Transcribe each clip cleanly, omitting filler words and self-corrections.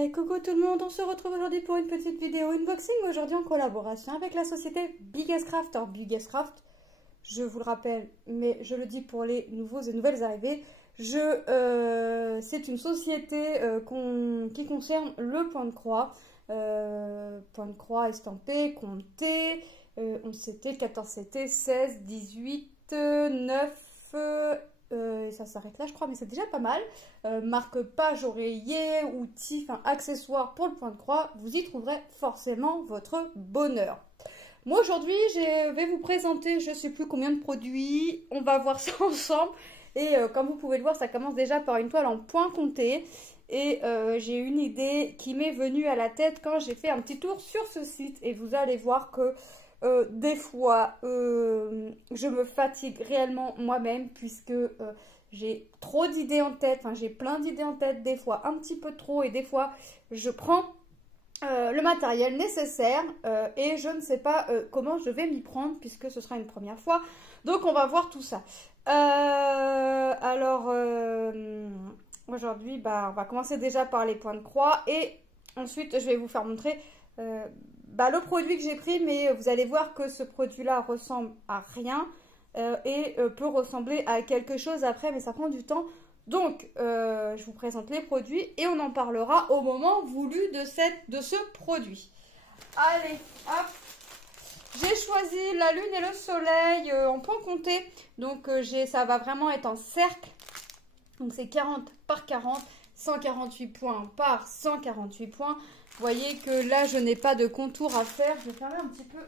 Hey, coucou tout le monde, on se retrouve aujourd'hui pour une petite vidéo unboxing, aujourd'hui en collaboration avec la société Biggest Craft. Alors Biggest Craft, je vous le rappelle, mais je le dis pour les nouveaux et nouvelles arrivées, c'est une société qui concerne le point de croix estampé, compté, 11CT, 14CT, 16, 18, 9... et ça s'arrête là je crois, mais c'est déjà pas mal. Marque-page, oreiller, outils, enfin accessoires pour le point de croix, vous y trouverez forcément votre bonheur. Moi aujourd'hui je vais vous présenter je sais plus combien de produits, on va voir ça ensemble. Et comme vous pouvez le voir, ça commence déjà par une toile en point compté. Et j'ai une idée qui m'est venue à la tête quand j'ai fait un petit tour sur ce site. Et vous allez voir que des fois, je me fatigue réellement moi-même puisque j'ai trop d'idées en tête. Enfin, j'ai plein d'idées en tête, des fois un petit peu trop. Et des fois, je prends le matériel nécessaire et je ne sais pas comment je vais m'y prendre puisque ce sera une première fois. Donc, on va voir tout ça. Aujourd'hui, on va commencer déjà par les points de croix et ensuite, je vais vous faire montrer le produit que j'ai pris, mais vous allez voir que ce produit-là ressemble à rien et peut ressembler à quelque chose après, mais ça prend du temps. Donc, je vous présente les produits et on en parlera au moment voulu de ce produit. Allez, hop! J'ai choisi la lune et le soleil en point compté. Donc, ça va vraiment être en cercle. Donc, c'est 40 par 40, 148 points par 148 points. Vous voyez que là, je n'ai pas de contour à faire. Je vais fermer un petit peu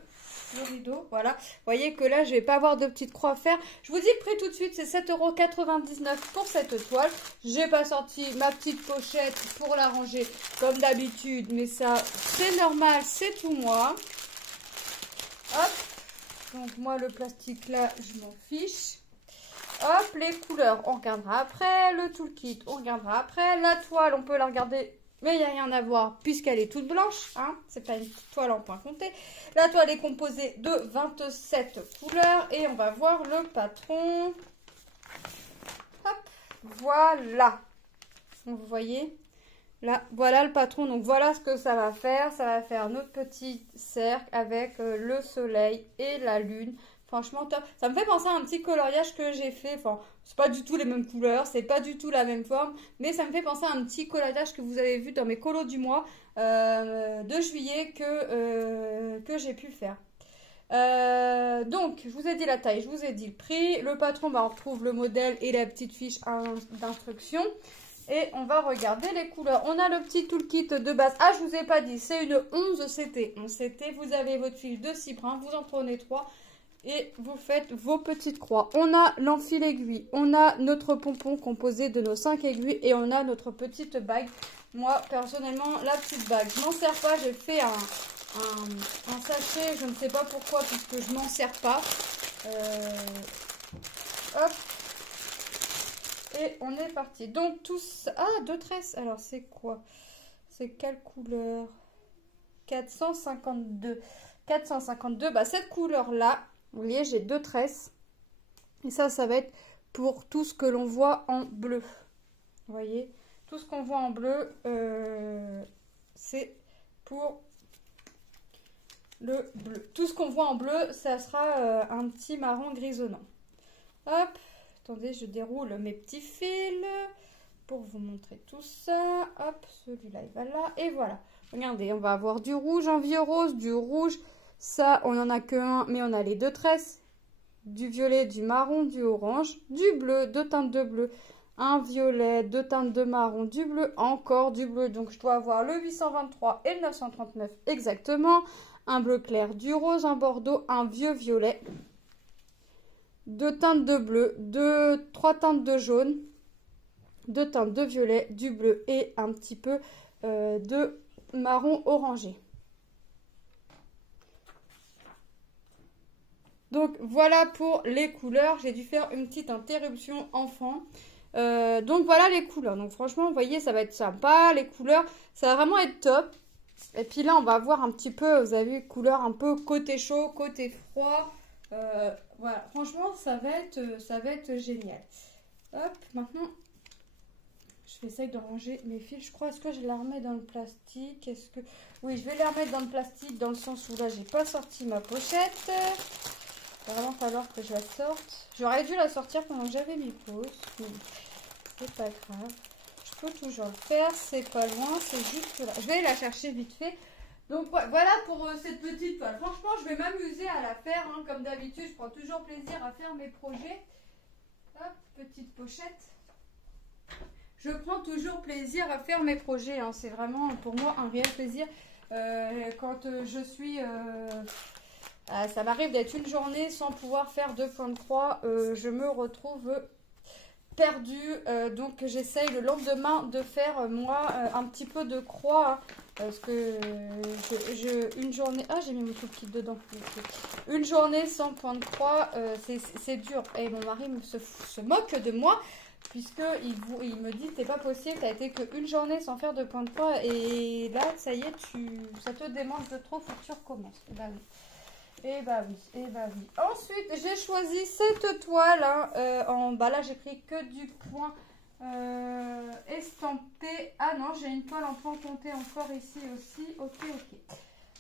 le rideau. Voilà. Vous voyez que là, je ne vais pas avoir de petite croix à faire. Je vous dis le prix tout de suite, c'est 7,99 € pour cette toile. Je n'ai pas sorti ma petite pochette pour la ranger comme d'habitude. Mais ça, c'est normal, c'est tout moi. Hop. Donc, moi, le plastique là, je m'en fiche. Hop, les couleurs, on regardera après. Le toolkit, on regardera après. La toile, on peut la regarder, mais il n'y a rien à voir puisqu'elle est toute blanche. Hein, c'est pas une toile en point compté. La toile est composée de 27 couleurs. Et on va voir le patron. Hop, voilà. Donc, vous voyez, là, voilà le patron. Donc, voilà ce que ça va faire. Ça va faire notre petit cercle avec le soleil et la lune. Franchement, top. Ça me fait penser à un petit coloriage que j'ai fait. Enfin, c'est pas du tout les mêmes couleurs, c'est pas du tout la même forme. Mais ça me fait penser à un petit coloriage que vous avez vu dans mes colos du mois de juillet que j'ai pu faire. Donc, je vous ai dit la taille, je vous ai dit le prix. Le patron, on retrouve le modèle et la petite fiche d'instruction. Et on va regarder les couleurs. On a le petit toolkit de base. Ah, je vous ai pas dit, c'est une 11CT. 11CT, vous avez votre fiche de 6 brins, vous en prenez 3. Et vous faites vos petites croix. On a l'enfil aiguille. On a notre pompon composé de nos 5 aiguilles. Et on a notre petite bague. Moi, personnellement, la petite bague, je m'en sers pas. J'ai fait un sachet. Je ne sais pas pourquoi, puisque je m'en sers pas. Hop. Et on est parti. Donc, tous... Ah, 2 tresses. Alors, c'est quoi? C'est quelle couleur? 452. 452. Cette couleur-là... Vous voyez, j'ai 2 tresses. Et ça va être pour tout ce que l'on voit en bleu. Vous voyez, tout ce qu'on voit en bleu, c'est pour le bleu. Tout ce qu'on voit en bleu, ça sera un petit marron grisonnant. Hop, attendez, je déroule mes petits fils pour vous montrer tout ça. Hop, celui-là, il va là. Et voilà. Regardez, on va avoir du rouge en vieux rose, du rouge... Ça, on n'en a que un, mais on a les 2 tresses, du violet, du marron, du orange, du bleu, 2 teintes de bleu, un violet, 2 teintes de marron, du bleu, encore du bleu. Donc, je dois avoir le 823 et le 939 exactement. Un bleu clair, du rose, un bordeaux, un vieux violet, 2 teintes de bleu, 3 teintes de jaune, 2 teintes de violet, du bleu et un petit peu de marron orangé. Donc, voilà pour les couleurs. J'ai dû faire une petite interruption enfant. Donc, voilà les couleurs. Donc, franchement, vous voyez, ça va être sympa. Les couleurs, ça va vraiment être top. Et puis là, on va voir un petit peu, vous avez vu, couleur un peu côté chaud, côté froid. Voilà, franchement, ça va être génial. Hop, maintenant, Je vais essayer de ranger mes fils. Je crois, est-ce que je les remets dans le plastique? Est-ce que... Oui, je vais les remettre dans le plastique dans le sens où là, j'ai pas sorti ma pochette. Il va vraiment falloir que je la sorte. J'aurais dû la sortir pendant que j'avais mes pauses. Mais c'est pas grave. Je peux toujours le faire. C'est pas loin. C'est juste là. Je vais la chercher vite fait. Donc voilà pour cette petite toile. Franchement, je vais m'amuser à la faire. Hein. Comme d'habitude, je prends toujours plaisir à faire mes projets. Hop, petite pochette. Je prends toujours plaisir à faire mes projets. Hein. C'est vraiment pour moi un réel plaisir. Quand je suis... ça m'arrive d'être une journée sans pouvoir faire de point de croix. Je me retrouve perdue. Donc j'essaye le lendemain de faire moi un petit peu de croix. Hein, parce que une journée... Ah, j'ai mis mon tout kit dedans. Une journée sans point de croix, c'est dur. Et mon mari se moque de moi. Puisqu'il me dit, c'est pas possible, t'as été qu'une journée sans faire de point de croix et là, ça y est, ça te démange de trop, faut que tu recommences. Et bah oui. Et bah oui, et bah oui. Ensuite, j'ai choisi cette toile. Hein, bah là, j'ai pris que du point estampé. Ah non, j'ai une toile en point compté encore ici aussi. Ok, ok.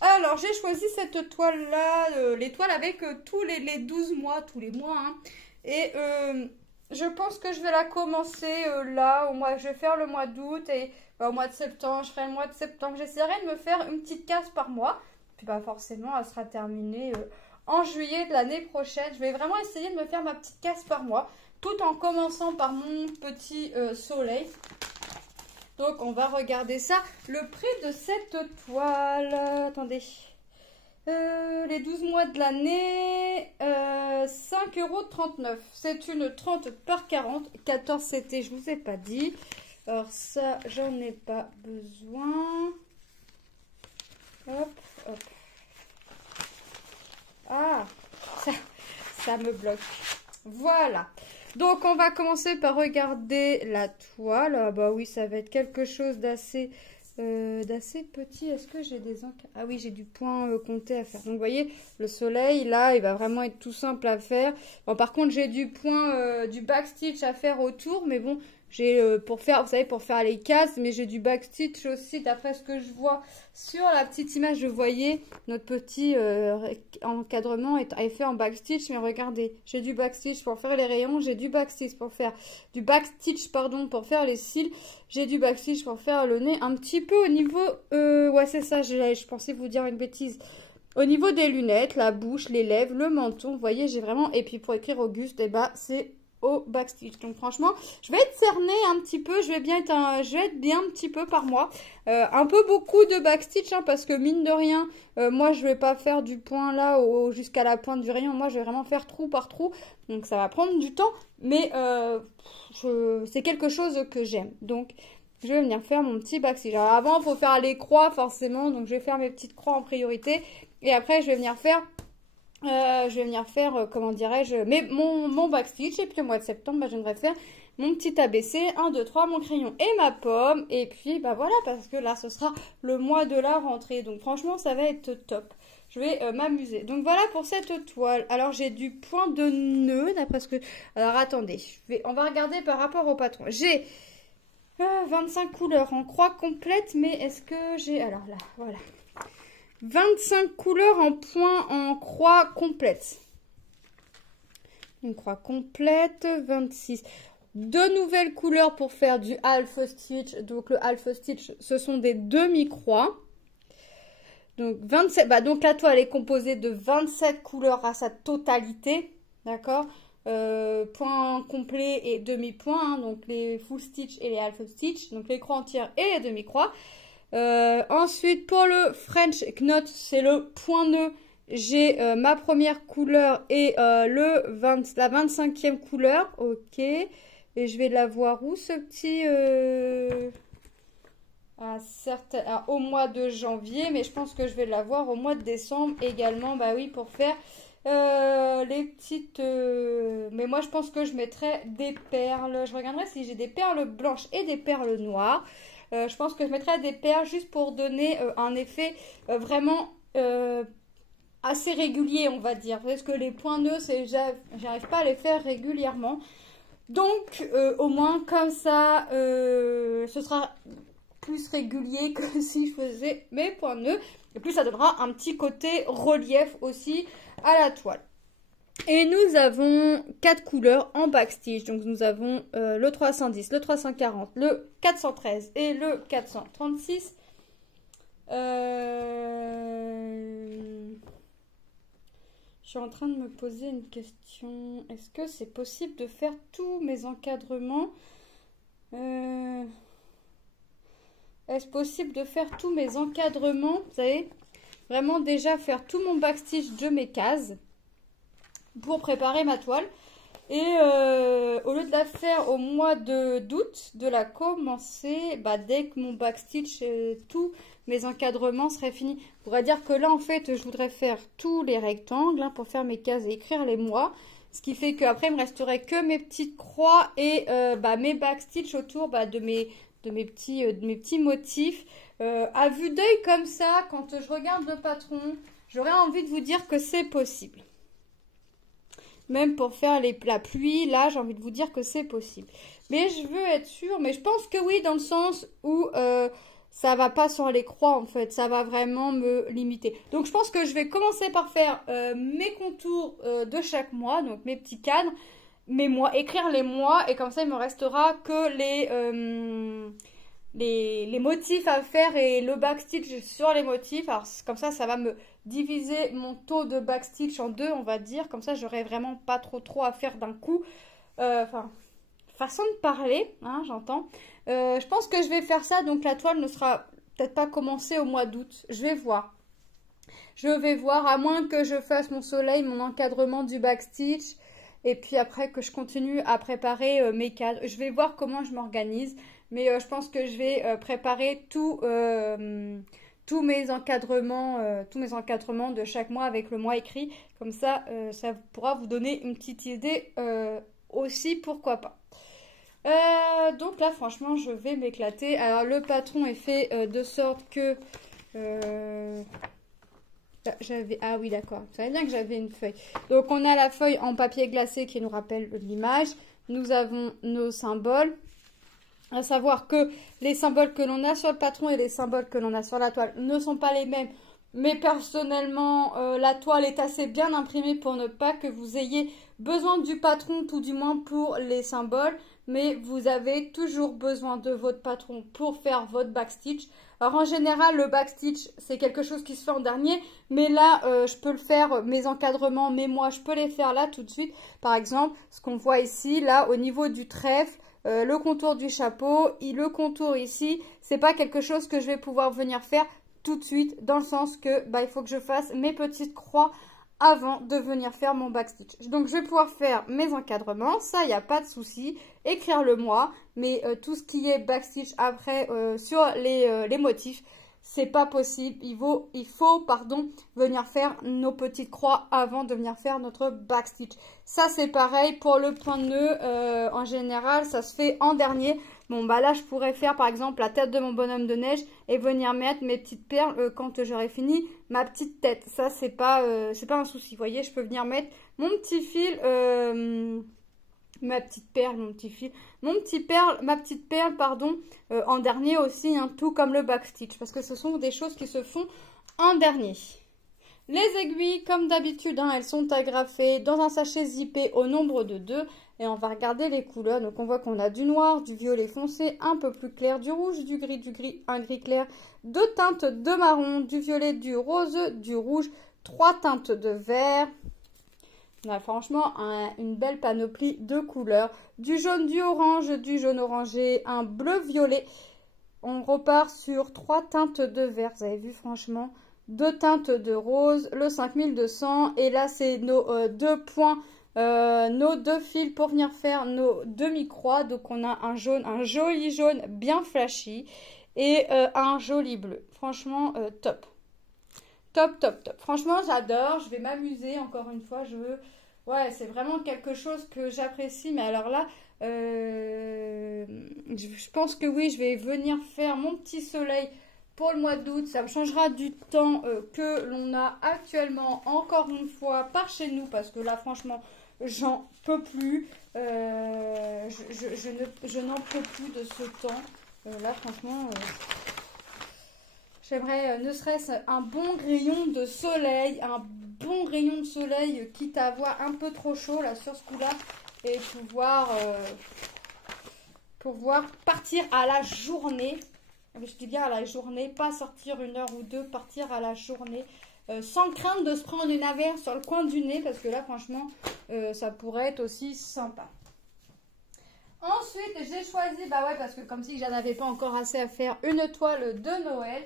Alors, j'ai choisi cette toile-là, les toiles avec tous les 12 mois, tous les mois. Hein, et... je pense que je vais la commencer là, je vais faire le mois d'août et au mois de septembre, je ferai le mois de septembre. J'essaierai de me faire une petite case par mois. Puis bah forcément, elle sera terminée en juillet de l'année prochaine. Je vais vraiment essayer de me faire ma petite case par mois, tout en commençant par mon petit soleil. Donc on va regarder ça. Le prix de cette toile, attendez. Les 12 mois de l'année, 5,39 €. C'est une 30 par 40. 14 c'était, je vous ai pas dit. Alors ça, j'en ai pas besoin. Hop, hop. Ah, ça me bloque. Voilà. Donc on va commencer par regarder la toile. Ah bah oui, ça va être quelque chose d'assez petit. Est-ce que j'ai des encres? Ah oui, j'ai du point compté à faire. Donc vous voyez, le soleil là, il va vraiment être tout simple à faire. Bon, par contre, j'ai du point du backstitch à faire autour, mais bon, j'ai pour faire, vous savez, pour faire les cases, mais j'ai du backstitch aussi d'après ce que je vois sur la petite image. Vous voyez, notre petit encadrement est fait en backstitch, mais regardez, j'ai du backstitch pour faire les rayons, j'ai du backstitch pour faire pour faire les cils. J'ai du backstitch pour faire le nez un petit peu au niveau... ouais, c'est ça, je pensais vous dire une bêtise. Au niveau des lunettes, la bouche, les lèvres, le menton, vous voyez, j'ai vraiment... Et puis pour écrire Auguste, eh ben, c'est au backstitch. Donc franchement, je vais être cernée un petit peu, je vais être bien un petit peu par mois. Un peu beaucoup de backstitch, hein, parce que mine de rien, moi, je vais pas faire du point là jusqu'à la pointe du rayon. Moi, je vais vraiment faire trou par trou. Donc ça va prendre du temps, mais... c'est quelque chose que j'aime. Donc, je vais venir faire mon petit backstitch. Alors, avant, il faut faire les croix, forcément. Donc, je vais faire mes petites croix en priorité. Et après, je vais venir faire, comment dirais-je, mon backstitch. Et puis, au mois de septembre, bah, je viendrai faire mon petit ABC. 1, 2, 3, mon crayon et ma pomme. Et puis, bah voilà, parce que là, ce sera le mois de la rentrée. Donc, franchement, ça va être top. Je vais m'amuser. Donc voilà pour cette toile. Alors j'ai du point de nœud d'après ce que... Alors attendez, on va regarder par rapport au patron. J'ai 25 couleurs en croix complète, mais est-ce que j'ai... Alors là, voilà. 25 couleurs en point en croix complète. Une croix complète, 26. Deux nouvelles couleurs pour faire du half stitch. Donc le half stitch, ce sont des demi-croix. Donc, 27, donc la toile est composée de 27 couleurs à sa totalité, d'accord, point complet et demi-point, hein, donc les full stitch et les half stitch, donc les croix entières et les demi-croix. Ensuite, pour le French knot, c'est le point nœud. J'ai ma première couleur et la 25e couleur, ok. Et je vais la voir où ce petit... au mois de janvier, mais je pense que je vais l'avoir au mois de décembre également, bah oui, pour faire les petites... mais moi, je pense que je mettrai des perles. Je regarderai si j'ai des perles blanches et des perles noires. Je pense que je mettrai des perles juste pour donner un effet vraiment assez régulier, on va dire. Parce que les points nœuds, j'arrive pas à les faire régulièrement. Donc, au moins, comme ça, ce sera plus régulier que si je faisais mes points nœuds. Et plus, ça donnera un petit côté relief aussi à la toile. Et nous avons 4 couleurs en backstitch. Donc, nous avons le 310, le 340, le 413 et le 436. Je suis en train de me poser une question. Est-ce que c'est possible de faire tous mes encadrements Est-ce possible de faire tous mes encadrements? Vous savez, vraiment déjà faire tout mon backstitch de mes cases pour préparer ma toile. Et au lieu de la faire au mois d'août, de la commencer dès que mon backstitch, tous mes encadrements seraient finis. On pourrait dire que là, en fait, je voudrais faire tous les rectangles pour faire mes cases et écrire les mois. Ce qui fait qu'après, il me resterait que mes petites croix et mes backstitch autour de mes petits motifs. À vue d'œil comme ça, quand je regarde le patron, j'aurais envie de vous dire que c'est possible. Même pour faire la pluie, là, j'ai envie de vous dire que c'est possible. Mais je veux être sûre, mais je pense que oui, dans le sens où ça va pas sur les croix, en fait. Ça va vraiment me limiter. Donc, je pense que je vais commencer par faire mes contours de chaque mois, donc mes petits cadres, mes mois, écrire les mois, et comme ça, il me restera que les motifs à faire et le backstitch sur les motifs. Alors, comme ça va me diviser mon taux de backstitch en deux, on va dire. Comme ça, j'aurai vraiment pas trop à faire d'un coup. Façon de parler, hein, j'entends. Je pense que je vais faire ça. Donc, la toile ne sera peut-être pas commencée au mois d'août. Je vais voir. Je vais voir, à moins que je fasse mon soleil, mon encadrement du backstitch. Et puis après que je continue à préparer mes cadres. Je vais voir comment je m'organise. Mais je pense que je vais préparer tous mes encadrements de chaque mois avec le mois écrit. Comme ça, ça pourra vous donner une petite idée aussi, pourquoi pas. Donc là, franchement, je vais m'éclater. Alors, le patron est fait de sorte que... Ah oui, d'accord. Vous savez bien que j'avais une feuille. Donc, on a la feuille en papier glacé qui nous rappelle l'image. Nous avons nos symboles. À savoir que les symboles que l'on a sur le patron et les symboles que l'on a sur la toile ne sont pas les mêmes. Mais personnellement, la toile est assez bien imprimée pour ne pas que vous ayez besoin du patron, tout du moins pour les symboles. Mais vous avez toujours besoin de votre patron pour faire votre backstitch. Alors en général, le backstitch, c'est quelque chose qui se fait en dernier. Mais là, je peux le faire, mes encadrements, mes mois, je peux les faire là tout de suite. Par exemple, ce qu'on voit ici, là, au niveau du trèfle. Le contour du chapeau, le contour ici, c'est pas quelque chose que je vais pouvoir venir faire tout de suite, dans le sens que il faut que je fasse mes petites croix avant de venir faire mon backstitch. Donc je vais pouvoir faire mes encadrements, ça il n'y a pas de souci, écrire le mois, mais tout ce qui est backstitch après sur les motifs, c'est pas possible. Il faut venir faire nos petites croix avant de venir faire notre backstitch. Ça, c'est pareil pour le point de nœud. En général, ça se fait en dernier. Bon, là, je pourrais faire, par exemple, la tête de mon bonhomme de neige et venir mettre mes petites perles quand j'aurai fini ma petite tête. Ça, c'est pas un souci. Vous voyez, je peux venir mettre mon petit fil... ma petite perle, ma petite perle, en dernier aussi, hein, tout comme le backstitch, parce que ce sont des choses qui se font en dernier. Les aiguilles, comme d'habitude, hein, elles sont agrafées dans un sachet zippé au nombre de 2, et on va regarder les couleurs. Donc on voit qu'on a du noir, du violet foncé, un peu plus clair, du rouge, du gris, un gris clair, 2 teintes de marron, du violet, du rose, du rouge, 3 teintes de vert. On a franchement une belle panoplie de couleurs. Du jaune, du jaune orangé, un bleu violet. On repart sur 3 teintes de vert. Vous avez vu, franchement, 2 teintes de rose, le 5200. Et là, c'est nos 2 points, nos 2 fils pour venir faire nos demi-croix. Donc, on a un joli jaune bien flashy et un joli bleu. Franchement, top. Top. Franchement, j'adore. Je vais m'amuser. Encore une fois, ouais, c'est vraiment quelque chose que j'apprécie. Mais alors là, je pense que oui, je vais venir faire mon petit soleil pour le mois d'août. Ça me changera du temps que l'on a actuellement, encore une fois, par chez nous. Parce que là, franchement, j'en peux plus. Je n'en peux plus de ce temps. Là, franchement, j'aimerais ne serait-ce un bon rayon de soleil, quitte à avoir un peu trop chaud là sur ce coup-là et pouvoir partir à la journée. Je dis bien à la journée, pas sortir 1 heure ou 2, partir à la journée. Sans crainte de se prendre une averse sur le coin du nez, parce que là, franchement, ça pourrait être aussi sympa. Ensuite, j'ai choisi, bah ouais, parce que comme si j'en avais pas encore assez à faire, une toile de Noël.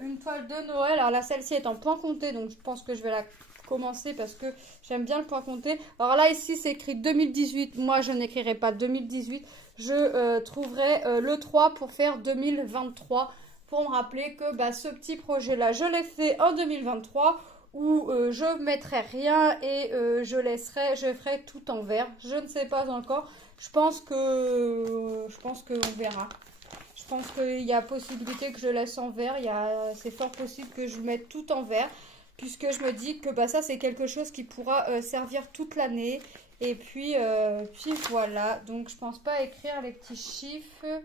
Une toile de Noël. Alors là, celle-ci est en point compté, donc je pense que je vais la commencer parce que j'aime bien le point compté. Alors là, ici, c'est écrit 2018. Moi, je n'écrirai pas 2018. Je trouverai le 3 pour faire 2023. Pour me rappeler que bah, ce petit projet-là, je l'ai fait en 2023 où je ne mettrai rien et je ferai tout en vert. Je ne sais pas encore. Je pense qu'on verra. Je pense qu'il y a possibilité que je laisse en vert. C'est fort possible que je mette tout en vert. Puisque je me dis que bah, ça, c'est quelque chose qui pourra servir toute l'année. Et puis voilà. Donc, je pense pas écrire les petits chiffres.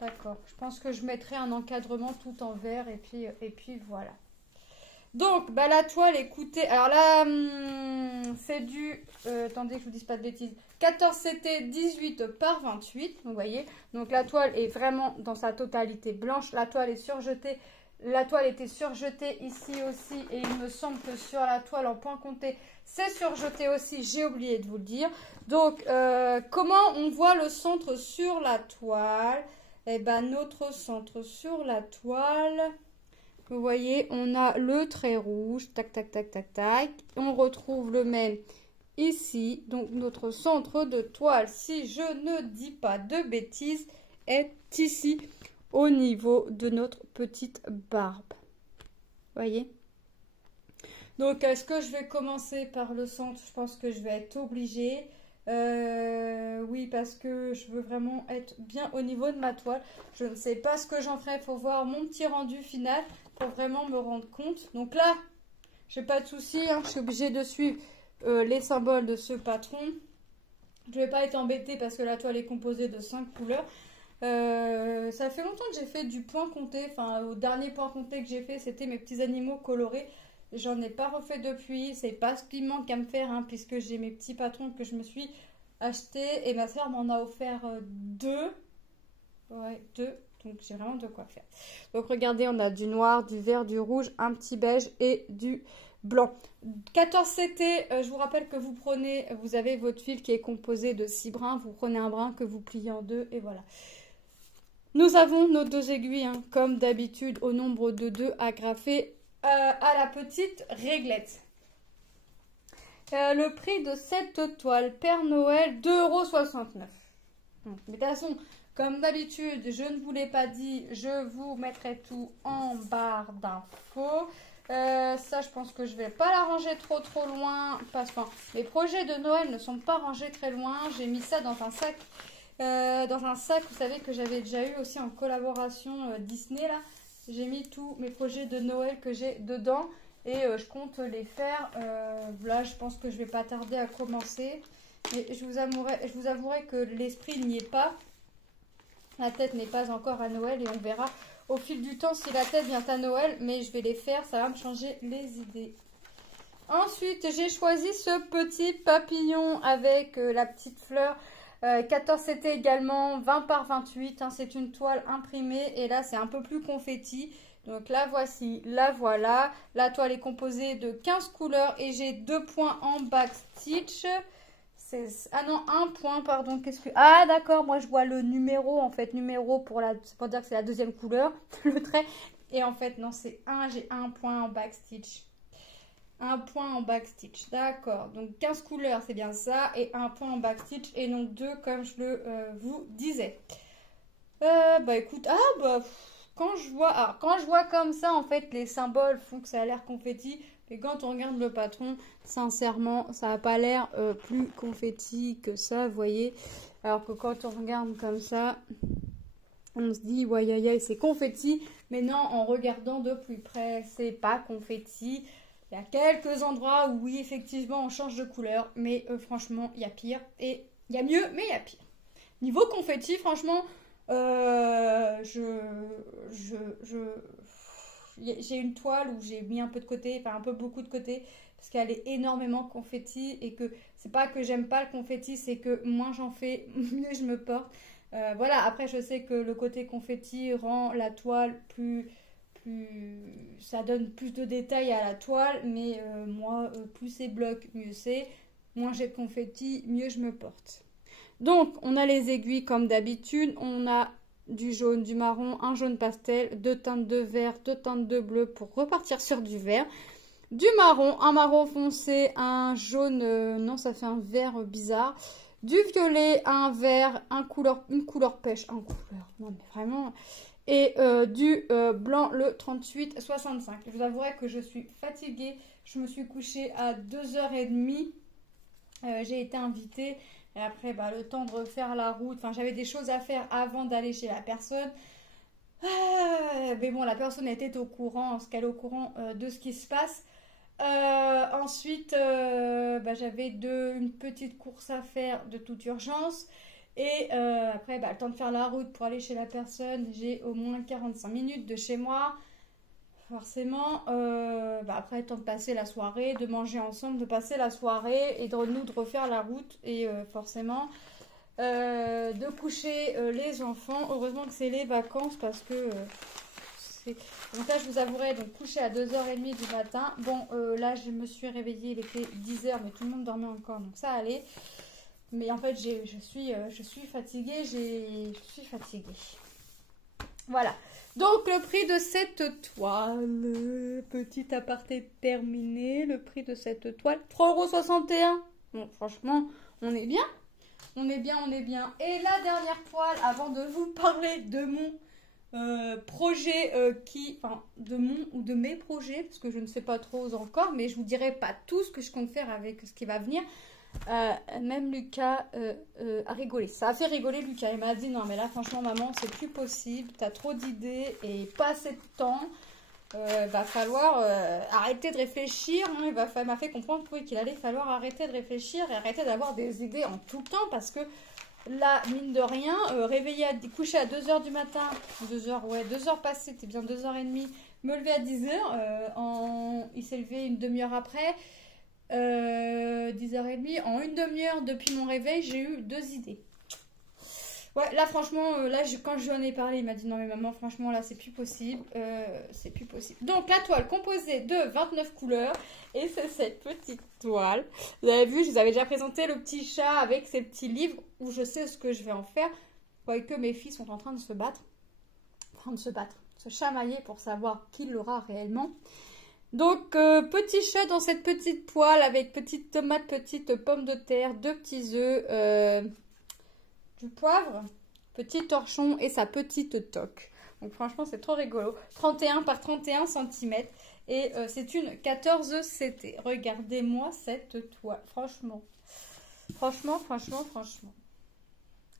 D'accord. Je pense que je mettrai un encadrement tout en vert. Et puis voilà. Donc, bah, la toile, écoutez. Alors là, c'est du... attendez que je vous dise pas de bêtises. 14 CT 18 par 28. Vous voyez. Donc, la toile est vraiment dans sa totalité blanche. La toile est surjetée. La toile était surjetée ici aussi. Et il me semble que sur la toile en point compté, c'est surjeté aussi. J'ai oublié de vous le dire. Donc, comment on voit le centre sur la toile? Eh ben, notre centre sur la toile... Vous voyez, on a le trait rouge, tac, tac, tac, tac, tac. On retrouve le même ici. Donc, notre centre de toile, si je ne dis pas de bêtises, est ici, au niveau de notre petite barbe. Vous voyez? Donc, est-ce que je vais commencer par le centre? Je pense que je vais être obligée. Oui, parce que je veux vraiment être bien au niveau de ma toile. Je ne sais pas ce que j'en ferai. Il faut voir mon petit rendu final pour vraiment me rendre compte. Donc là, j'ai pas de souci. Hein, je suis obligée de suivre les symboles de ce patron. Je vais pas être embêtée parce que la toile est composée de 5 couleurs. Ça fait longtemps que j'ai fait du point compté. Enfin, au dernier point compté que j'ai fait, c'était mes petits animaux colorés. J'en ai pas refait depuis. C'est pas ce qui manque à me faire, hein, puisque j'ai mes petits patrons que je me suis achetés. Et ma soeur m'en a offert 2. Ouais, 2. Donc j'ai vraiment de quoi faire. Donc regardez, on a du noir, du vert, du rouge, un petit beige et du blanc. 14 CT, je vous rappelle que vous avez votre fil qui est composé de 6 brins. Vous prenez un brin que vous pliez en 2 et voilà. Nous avons nos 2 aiguilles, hein, comme d'habitude, au nombre de 2 agrafées à la petite réglette. Le prix de cette toile Père Noël, 2,69 €. Mais de toute façon, comme d'habitude, je ne vous l'ai pas dit, je vous mettrai tout en barre d'infos. Ça, je pense que je ne vais pas la ranger trop loin. Parce que les projets de Noël ne sont pas rangés très loin. J'ai mis ça dans un sac. Vous savez, que j'avais déjà eu aussi en collaboration Disney, là. J'ai mis tous mes projets de Noël que j'ai dedans et je compte les faire. Là, je pense que je ne vais pas tarder à commencer. Mais je vous avouerai que l'esprit n'y est pas. La tête n'est pas encore à Noël et on verra au fil du temps si la tête vient à Noël. Mais je vais les faire, ça va me changer les idées. Ensuite, j'ai choisi ce petit papillon avec la petite fleur. 14 CT également, 20 par 28, hein, c'est une toile imprimée et là c'est un peu plus confetti. Donc la voici, la voilà. La toile est composée de 15 couleurs et j'ai 2 points en backstitch. Ah non, 1 point, pardon. Ah d'accord, moi je vois le numéro en fait. Numéro c'est pour dire que c'est la 2e couleur, le trait. Et en fait non, j'ai 1 point en backstitch. 1 point en backstitch, d'accord. Donc 15 couleurs, c'est bien ça. Et 1 point en backstitch et non 2 comme je le vous disais. Bah écoute, quand je vois comme ça, en fait, les symboles font que ça a l'air confetti. Mais quand on regarde le patron, sincèrement, ça n'a pas l'air plus confetti que ça, vous voyez. Alors que quand on regarde comme ça, on se dit, ouais, c'est confetti. Mais non, en regardant de plus près, c'est pas confetti. Il y a quelques endroits où oui, effectivement, on change de couleur, mais franchement, il y a pire. Et il y a mieux, mais il y a pire. Niveau confetti, franchement, j'ai une toile où j'ai mis un peu de côté, enfin un peu beaucoup de côté, parce qu'elle est énormément confetti et que c'est pas que j'aime pas le confetti, c'est que moins j'en fais, mieux je me porte. Voilà, après je sais que le côté confetti rend la toile ça donne plus de détails à la toile, mais moi, plus c'est bloc, mieux c'est. Moins j'ai de confetti, mieux je me porte. Donc, on a les aiguilles comme d'habitude. On a du jaune, du marron, un jaune pastel, deux teintes de vert, deux teintes de bleu pour repartir sur du vert. Du marron, un marron foncé, un jaune, non, ça fait un vert bizarre. Du violet, un vert, une couleur pêche, non mais vraiment. Et du blanc, le 38,65. Je vous avouerai que je suis fatiguée. Je me suis couchée à 2h30. J'ai été invitée. Et après, le temps de refaire la route. Enfin, j'avais des choses à faire avant d'aller chez la personne. Mais bon, la personne était au courant, parce qu'elle est au courant de ce qui se passe. Ensuite, j'avais une petite course à faire de toute urgence. Et après, le temps de faire la route pour aller chez la personne, j'ai au moins 45 minutes de chez moi. Forcément, après, le temps de passer la soirée, de manger ensemble, de passer la soirée et de refaire la route. Et forcément, de coucher les enfants. Heureusement que c'est les vacances parce que... Donc là, je vous avouerai, donc coucher à 2h30 du matin. Bon, là, je me suis réveillée, il était 10h, mais tout le monde dormait encore, donc ça allait. Mais en fait, je suis fatiguée, Voilà. Donc, le prix de cette toile, petit aparté terminé, le prix de cette toile, 3,61 €. Bon, franchement, on est bien. On est bien. Et la dernière toile, avant de vous parler de mon projet de mon ou de mes projets, parce que je ne sais pas trop encore, mais je vous dirai pas tout ce que je compte faire avec ce qui va venir. Même Lucas a rigolé. Ça a fait rigoler Lucas. Il m'a dit non mais là franchement maman c'est plus possible, t'as trop d'idées et pas assez de temps. Va falloir arrêter de réfléchir. Hein. Il m'a fait comprendre qu'il allait falloir arrêter de réfléchir et arrêter d'avoir des idées en tout temps parce que là, mine de rien, coucher à 2h du matin, 2h passées, c'était bien 2h30, me lever à 10h, il s'est levé une demi-heure après, 10h30, en une demi-heure depuis mon réveil, j'ai eu 2 idées. Ouais, là franchement, quand je lui en ai parlé, il m'a dit non mais maman, franchement là c'est plus possible, Donc la toile composée de 29 couleurs et c'est cette petite toile. Vous avez vu, je vous avais déjà présenté le petit chat avec ses petits livres où je sais ce que je vais en faire. Vous voyez que mes filles sont en train de se battre, se chamailler pour savoir qui l'aura réellement. Donc petit chat dans cette petite poêle avec petite tomate, petite pomme de terre, 2 petits œufs. Du poivre, petit torchon et sa petite toque. Donc franchement c'est trop rigolo. 31 par 31 cm et c'est une 14 CT. Regardez-moi cette toile. Franchement.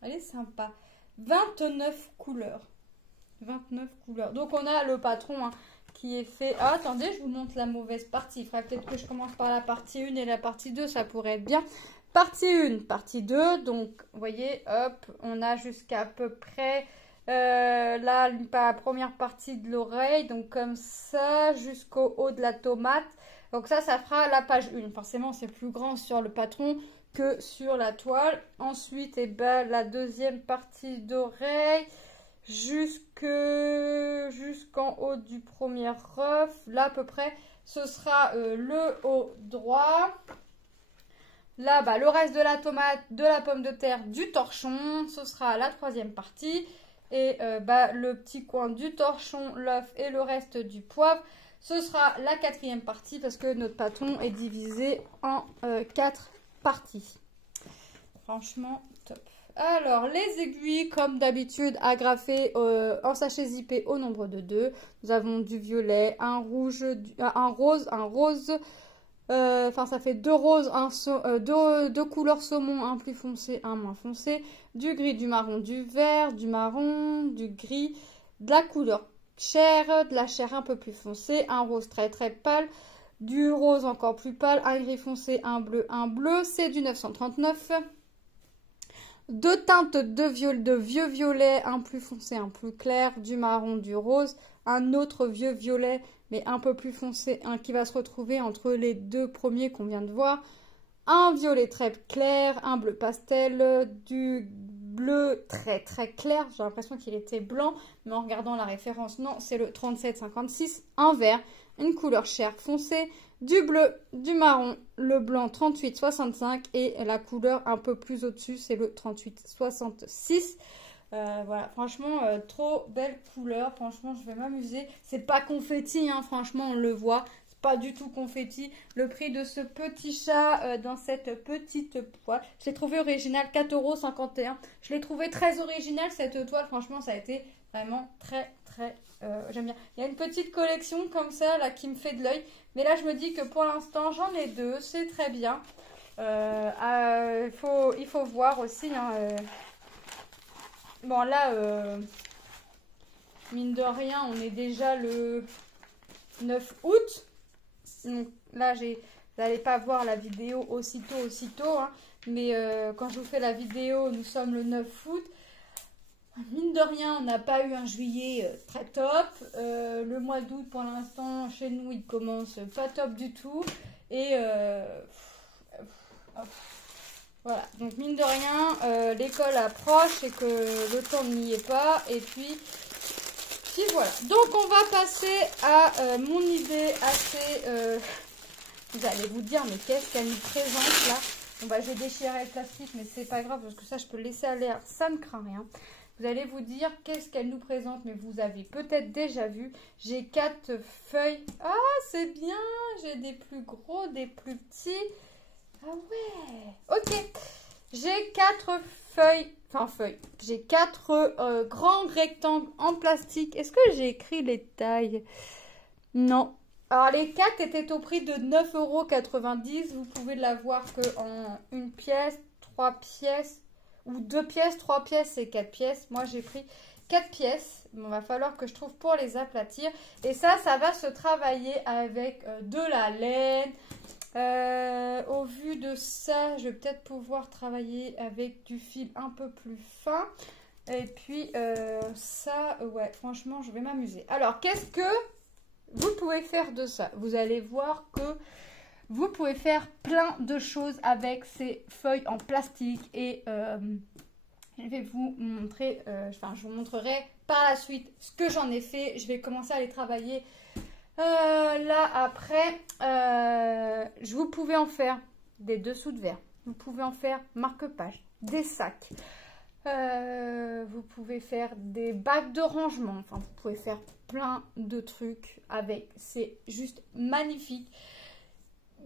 Elle est sympa. 29 couleurs. 29 couleurs. Donc on a le patron qui est fait... Ah, attendez, je vous montre la mauvaise partie. Il faudrait peut-être que je commence par la partie 1 et la partie 2. Ça pourrait être bien. Partie 1, partie 2, donc vous voyez, hop, on a jusqu'à peu près là la première partie de l'oreille, donc comme ça, jusqu'au haut de la tomate. Donc ça fera la page 1. Forcément, c'est plus grand sur le patron que sur la toile. Ensuite, la deuxième partie d'oreille, jusqu'en haut du premier œuf. Là, à peu près, ce sera le haut droit. Là, le reste de la tomate, de la pomme de terre, du torchon, ce sera la troisième partie. Et le petit coin du torchon, l'œuf et le reste du poivre, ce sera la quatrième partie parce que notre patron est divisé en 4 parties. Franchement, top. Alors, les aiguilles, comme d'habitude, agrafées en sachet zippé au nombre de 2. Nous avons du violet, un rouge, un rose. Ça fait 2 roses, 2 couleurs saumon, un plus foncé, un moins foncé, du gris, du marron, du vert, du marron, du gris, de la couleur chair, de la chair un peu plus foncée, un rose très très pâle, du rose encore plus pâle, un gris foncé, un bleu, c'est du 939. Deux teintes de vieux violet, un plus foncé, un plus clair, du marron, du rose, un autre vieux violet, mais un peu plus foncé, un qui va se retrouver entre les deux premiers qu'on vient de voir, un violet très clair, un bleu pastel, du bleu très très clair, j'ai l'impression qu'il était blanc, mais en regardant la référence, non, c'est le 3756, un vert, une couleur chair foncée, du bleu, du marron, le blanc 3865 et la couleur un peu plus au-dessus, c'est le 3866. Voilà, franchement, trop belle couleur. Franchement, je vais m'amuser. C'est pas confetti, hein, franchement, on le voit. C'est pas du tout confetti. Le prix de ce petit chat dans cette petite poêle, je l'ai trouvé original, 4,51 €. Je l'ai trouvé très original cette toile. Franchement, ça a été vraiment très, très... j'aime bien. Il y a une petite collection comme ça, là, qui me fait de l'œil. Mais là, je me dis que pour l'instant, j'en ai deux. C'est très bien. Il faut voir aussi, hein, bon, là, mine de rien, on est déjà le 9 août. Donc là, vous n'allez pas voir la vidéo aussitôt. Hein, mais quand je vous fais la vidéo, nous sommes le 9 août. Mine de rien, on n'a pas eu un juillet très top. Le mois d'août, pour l'instant, chez nous, il commence pas top du tout. Et... voilà, donc mine de rien, l'école approche et que le temps n'y est pas. Et puis voilà. Donc on va passer à mon idée assez... vous allez vous dire, mais qu'est-ce qu'elle nous présente là? Bon bah je vais déchirer le plastique, mais c'est pas grave parce que ça je peux le laisser à l'air, ça ne craint rien. Vous allez vous dire, qu'est-ce qu'elle nous présente? Mais vous avez peut-être déjà vu. J'ai 4 feuilles. Ah, c'est bien! J'ai des plus gros, des plus petits. Ah ouais! Ok. J'ai 4 feuilles. Enfin, feuilles. J'ai 4 grands rectangles en plastique. Est-ce que j'ai écrit les tailles? Non. Alors, les 4 étaient au prix de 9,90 €. Vous pouvez l'avoir qu'en une pièce, 3 pièces, ou 2 pièces, 3 pièces et 4 pièces. Moi, j'ai pris 4 pièces. Bon, va falloir que je trouve pour les aplatir. Et ça va se travailler avec de la laine. Au vu de ça, je vais peut-être pouvoir travailler avec du fil un peu plus fin. Et puis, ça, ouais, franchement, je vais m'amuser. Alors, qu'est-ce que vous pouvez faire de ça? Vous allez voir que vous pouvez faire plein de choses avec ces feuilles en plastique et je vais vous montrer, enfin je vous montrerai par la suite ce que j'en ai fait. Je vais commencer à les travailler là après. Vous pouvez en faire des dessous de verre, vous pouvez en faire marque-page, des sacs. Vous pouvez faire des bacs de rangement, enfin vous pouvez faire plein de trucs avec, c'est juste magnifique.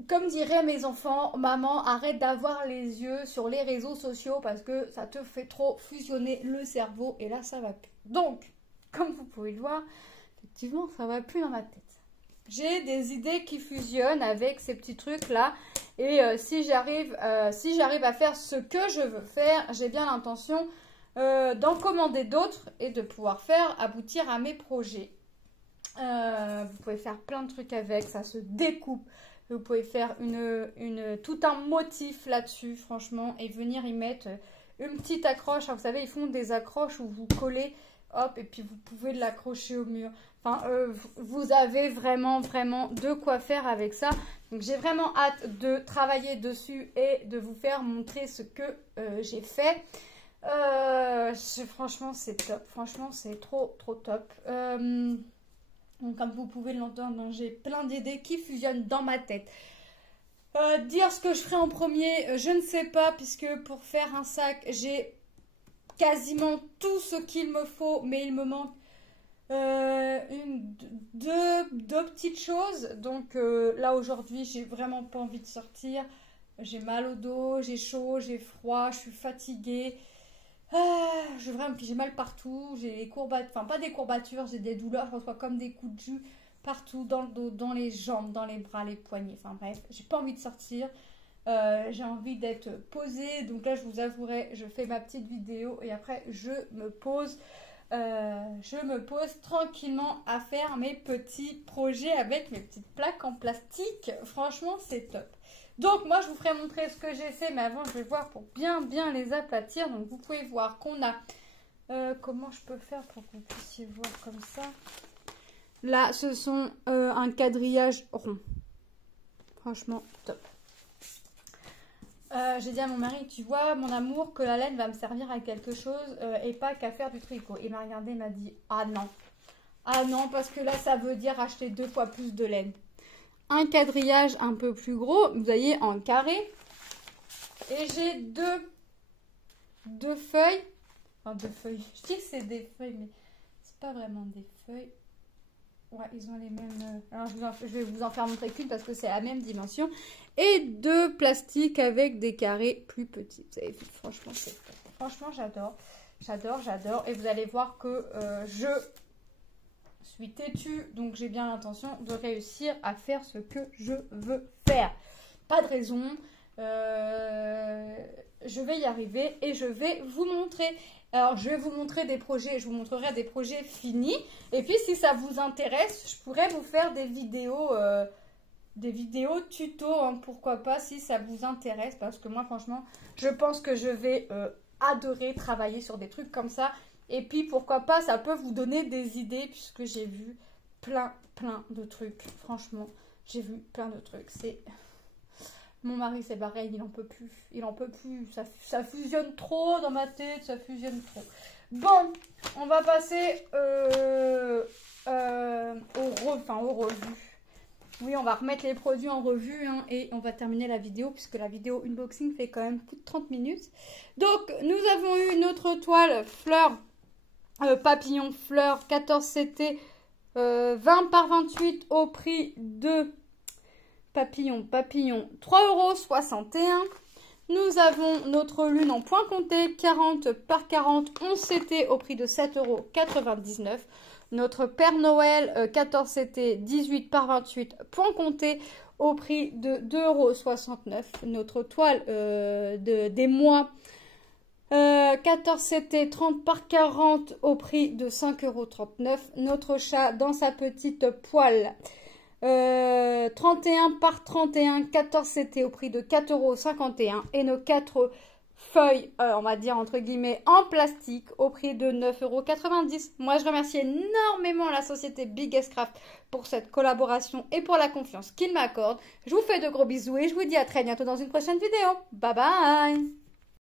Comme diraient mes enfants, maman, arrête d'avoir les yeux sur les réseaux sociaux parce que ça te fait trop fusionner le cerveau et là ça va plus. Donc, comme vous pouvez le voir, effectivement ça va plus dans ma tête. J'ai des idées qui fusionnent avec ces petits trucs là et si j'arrive à faire ce que je veux faire, j'ai bien l'intention d'en commander d'autres et de pouvoir faire aboutir à mes projets. Vous pouvez faire plein de trucs avec, ça se découpe. Vous pouvez faire tout un motif là-dessus, franchement, et venir y mettre une petite accroche. Alors, vous savez, ils font des accroches où vous collez, hop, et puis vous pouvez l'accrocher au mur. Enfin, vous avez vraiment, vraiment de quoi faire avec ça. Donc, j'ai vraiment hâte de travailler dessus et de vous faire montrer ce que j'ai fait. Franchement, c'est top. Franchement, c'est trop, trop top. Donc, comme vous pouvez l'entendre, j'ai plein d'idées qui fusionnent dans ma tête. Dire ce que je ferai en premier, je ne sais pas, puisque pour faire un sac, j'ai quasiment tout ce qu'il me faut, mais il me manque deux petites choses. Donc là, aujourd'hui, j'ai vraiment pas envie de sortir. J'ai mal au dos, j'ai chaud, j'ai froid, je suis fatiguée. J'ai mal partout, j'ai des courbatures, enfin pas des courbatures, j'ai des douleurs, je reçois comme des coups de jus partout, dans le dos, dans les jambes, dans les bras, les poignets, enfin bref, j'ai pas envie de sortir, j'ai envie d'être posée, donc là je vous avouerai, je fais ma petite vidéo et après je me pose. je me pose tranquillement à faire mes petits projets avec mes petites plaques en plastique. Franchement, c'est top. Donc, moi, je vous ferai montrer ce que j'ai fait, mais avant, je vais voir pour bien les aplatir. Donc, vous pouvez voir qu'on a... comment je peux faire pour que vous puissiez voir comme ça? Là, ce sont un quadrillage rond. Franchement, top. J'ai dit à mon mari, tu vois, mon amour, que la laine va me servir à quelque chose et pas qu'à faire du tricot. Il m'a regardé, il m'a dit, ah non. Ah non, parce que là, ça veut dire acheter 2 fois plus de laine. Un quadrillage un peu plus gros, vous voyez, en carré. Et j'ai deux feuilles. Enfin, 2 feuilles. Je dis que c'est des feuilles, mais c'est pas vraiment des feuilles. Ouais, ils ont les mêmes... Alors, je vais vous en faire montrer qu'une parce que c'est la même dimension. Et 2 plastiques avec des carrés plus petits. Vous avez vu, franchement, franchement, j'adore. J'adore. Et vous allez voir que je suis têtue. Donc, j'ai bien l'intention de réussir à faire ce que je veux faire. Pas de raison. Je vais y arriver et je vais vous montrer. Alors, je vais vous montrer des projets, je vous montrerai des projets finis. Et puis, si ça vous intéresse, je pourrais vous faire des vidéos tuto, hein, pourquoi pas, si ça vous intéresse. Parce que moi, franchement, je pense que je vais adorer travailler sur des trucs comme ça. Et puis, pourquoi pas, ça peut vous donner des idées, puisque j'ai vu plein de trucs. Franchement, j'ai vu plein de trucs. Mon mari, c'est pareil, il en peut plus. Il en peut plus. Ça fusionne trop dans ma tête, ça fusionne trop. Bon, on va passer aux revues. Oui, on va remettre les produits en revue hein, et on va terminer la vidéo puisque la vidéo unboxing fait quand même plus de 30 minutes. Donc, nous avons eu notre toile fleur, papillon fleur 14 CT 20 par 28 au prix de... Papillon, 3,61 €. Nous avons notre lune en point compté, 40 par 40, 11 CT au prix de 7,99 €. Notre Père Noël, 14 CT, 18 par 28, point compté au prix de 2,69 €. Notre toile des mois, 14 CT, 30 par 40 au prix de 5,39 €. Notre chat dans sa petite poêle. 31 par 31, 14 CT au prix de 4,51 € et nos 4 feuilles, on va dire entre guillemets, en plastique au prix de 9,90 €. Moi, je remercie énormément la société Biggest Craft pour cette collaboration et pour la confiance qu'ils m'accordent. Je vous fais de gros bisous et je vous dis à très bientôt dans une prochaine vidéo. Bye bye!